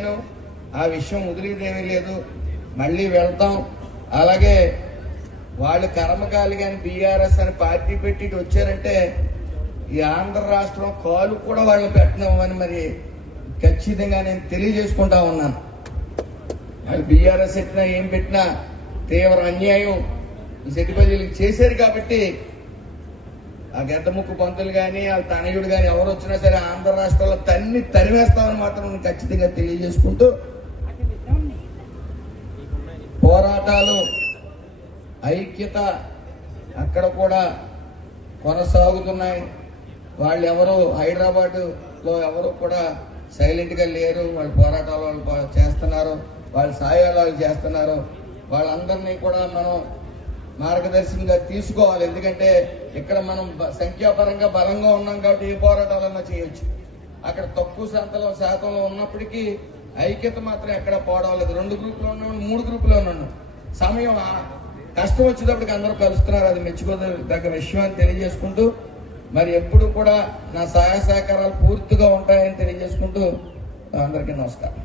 ఆ విషయం వదిలేదేమీ లేదు, మళ్ళీ వెళ్తాం. అలాగే వాళ్ళు కర్మకాలి కానీ బీఆర్ఎస్ అని పార్టీ పెట్టి వచ్చారంటే ఈ ఆంధ్ర రాష్ట్రం కాలు కూడా వాళ్ళు పెట్టినామని మరి ఖచ్చితంగా నేను తెలియజేసుకుంటా ఉన్నాను. వాళ్ళు బీఆర్ఎస్ పెట్టినా ఏం పెట్టినా తీవ్ర అన్యాయం ఈ సెటిపల్లికి చేశారు కాబట్టి ఆ గెద్దముక్కు పంతులు కానీ ఆ తనయుడు కానీ ఎవరు వచ్చినా సరే ఆంధ్ర రాష్ట్రంలో తరివేస్తామని మాత్రం ఖచ్చితంగా తెలియజేసుకుంటూ పోరాటాలు ఐక్యత అక్కడ కూడా కొనసాగుతున్నాయి. వాళ్ళు ఎవరు హైదరాబాద్లో ఎవరు కూడా సైలెంట్గా లేరు. వాళ్ళ పోరాటాలు వాళ్ళు చేస్తున్నారు, వాళ్ళ సాయాలు వాళ్ళు చేస్తున్నారు. వాళ్ళందరినీ కూడా మనం మార్గదర్శకంగా తీసుకోవాలి. ఎందుకంటే ఇక్కడ మనం సంఖ్యాపరంగా బలంగా ఉన్నాం కాబట్టి ఏ పోరాటాలన్నా చేయొచ్చు. అక్కడ తక్కువ శాతంలో ఉన్నప్పటికీ ఐక్యత మాత్రం ఎక్కడ పోవడం. 2 గ్రూపులు ఉన్నాం, 3 గ్రూపులు ఉన్నాం. సమయం కష్టం వచ్చేటప్పటికి అందరూ కలుస్తున్నారు. అది మెచ్చుకోదగ్గ విషయం అని తెలియజేసుకుంటూ మరి ఎప్పుడు కూడా నా సహాయ సహకారాలు పూర్తిగా ఉంటాయని తెలియజేసుకుంటూ అందరికీ నమస్కారం.